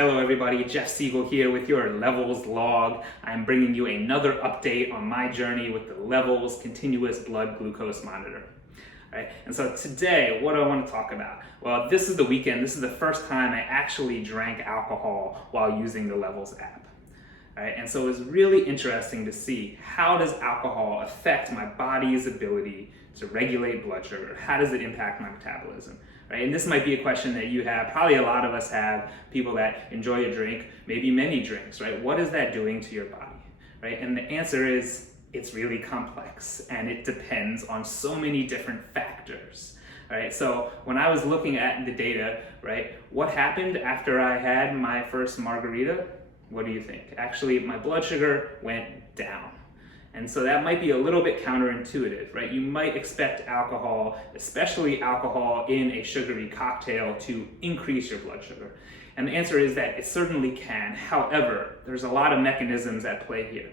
Hello everybody, Jeff Siegel here with your Levels Log. I'm bringing you another update on my journey with the Levels Continuous Blood Glucose Monitor. All right, and so today, what do I want to talk about? Well, this is the weekend. This is the first time I actually drank alcohol while using the Levels app. All right, and so it was really interesting to see how does alcohol affect my body's ability to regulate blood sugar? How does it impact my metabolism? Right? And this might be a question that you have, probably a lot of us have, people that enjoy a drink, maybe many drinks, right? What is that doing to your body, right? And the answer is, it's really complex and it depends on so many different factors, right? So when I was looking at the data, right, what happened after I had my first margarita? What do you think? Actually, my blood sugar went down. And so that might be a little bit counterintuitive, right? You might expect alcohol, especially alcohol in a sugary cocktail, to increase your blood sugar. And the answer is that it certainly can. However, there's a lot of mechanisms at play here.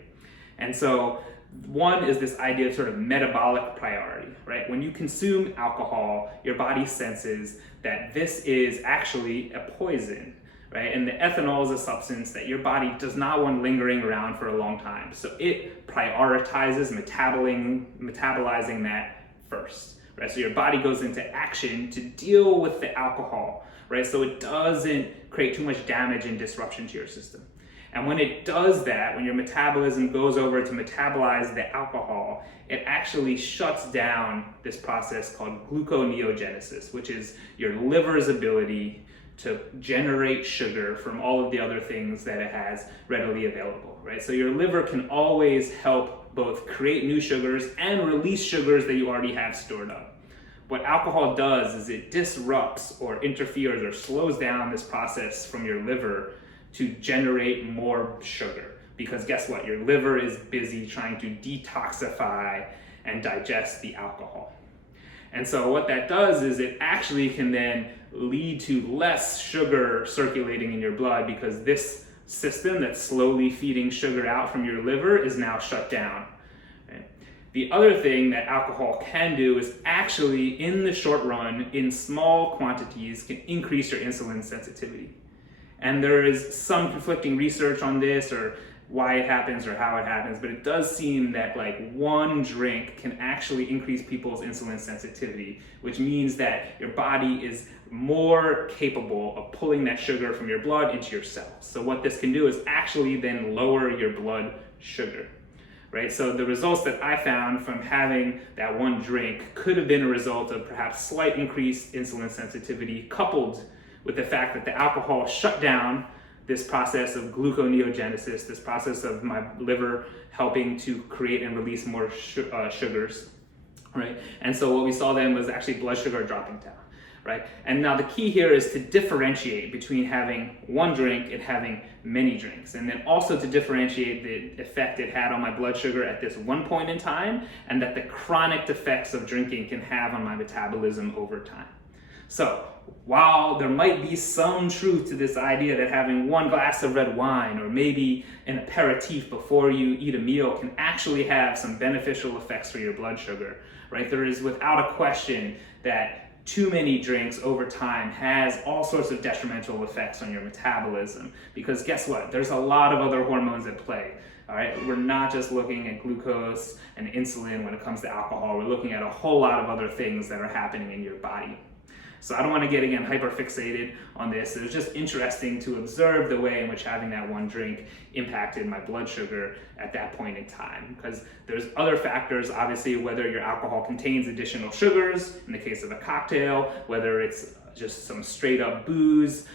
And so one is this idea of sort of metabolic priority, right? When you consume alcohol, your body senses that this is actually a poison. Right? And the ethanol is a substance that your body does not want lingering around for a long time. So it prioritizes metabolizing that first. Right? So your body goes into action to deal with the alcohol, right? So it doesn't create too much damage and disruption to your system. And when it does that, when your metabolism goes over to metabolize the alcohol, it actually shuts down this process called gluconeogenesis, which is your liver's ability to generate sugar from all of the other things that it has readily available, right? So your liver can always help both create new sugars and release sugars that you already have stored up. What alcohol does is it disrupts or interferes or slows down this process from your liver to generate more sugar. Because guess what? Your liver is busy trying to detoxify and digest the alcohol. And so what that does is it actually can then lead to less sugar circulating in your blood because this system that's slowly feeding sugar out from your liver is now shut down. Right? The other thing that alcohol can do is actually, in the short run, in small quantities, can increase your insulin sensitivity. And there is some conflicting research on this or why it happens or how it happens, but it does seem that like one drink can actually increase people's insulin sensitivity, which means that your body is more capable of pulling that sugar from your blood into your cells. So what this can do is actually then lower your blood sugar, right? So the results that I found from having that one drink could have been a result of perhaps slight increased insulin sensitivity coupled with the fact that the alcohol shut down this process of gluconeogenesis, this process of my liver helping to create and release more sugars, right? And so what we saw then was actually blood sugar dropping down, right? And now the key here is to differentiate between having one drink and having many drinks, and then also to differentiate the effect it had on my blood sugar at this one point in time, and that the chronic effects of drinking can have on my metabolism over time. So while there might be some truth to this idea that having one glass of red wine or maybe an aperitif before you eat a meal can actually have some beneficial effects for your blood sugar, right? There is without a question that too many drinks over time has all sorts of detrimental effects on your metabolism because guess what? There's a lot of other hormones at play. All right, we're not just looking at glucose and insulin when it comes to alcohol. We're looking at a whole lot of other things that are happening in your body. So I don't want to get, again, hyper-fixated on this. It was just interesting to observe the way in which having that one drink impacted my blood sugar at that point in time. Because there's other factors, obviously, whether your alcohol contains additional sugars, in the case of a cocktail, whether it's just some straight up booze,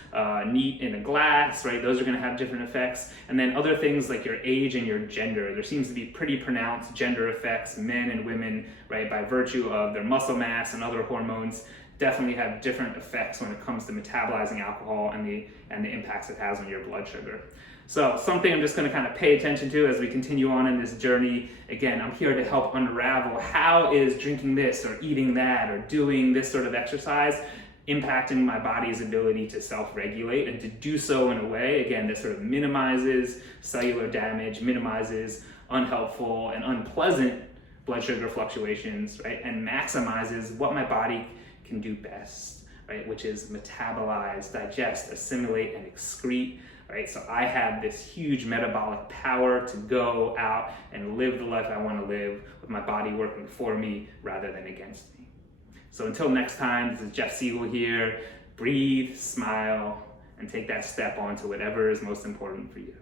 neat in a glass, right? Those are going to have different effects. And then other things like your age and your gender. There seems to be pretty pronounced gender effects, men and women, right, by virtue of their muscle mass and other hormones definitely have different effects when it comes to metabolizing alcohol and the impacts it has on your blood sugar. So something I'm just going to kind of pay attention to as we continue on in this journey. Again, I'm here to help unravel how is drinking this or eating that or doing this sort of exercise impacting my body's ability to self-regulate and to do so in a way, again, that sort of minimizes cellular damage, minimizes unhelpful and unpleasant blood sugar fluctuations, right? And maximizes what my body can do best, right, which is metabolize, digest, assimilate, and excrete. Right? So I have this huge metabolic power to go out and live the life I want to live with my body working for me rather than against me. So until next time, this is Jeff Siegel here. Breathe, smile, and take that step on to whatever is most important for you.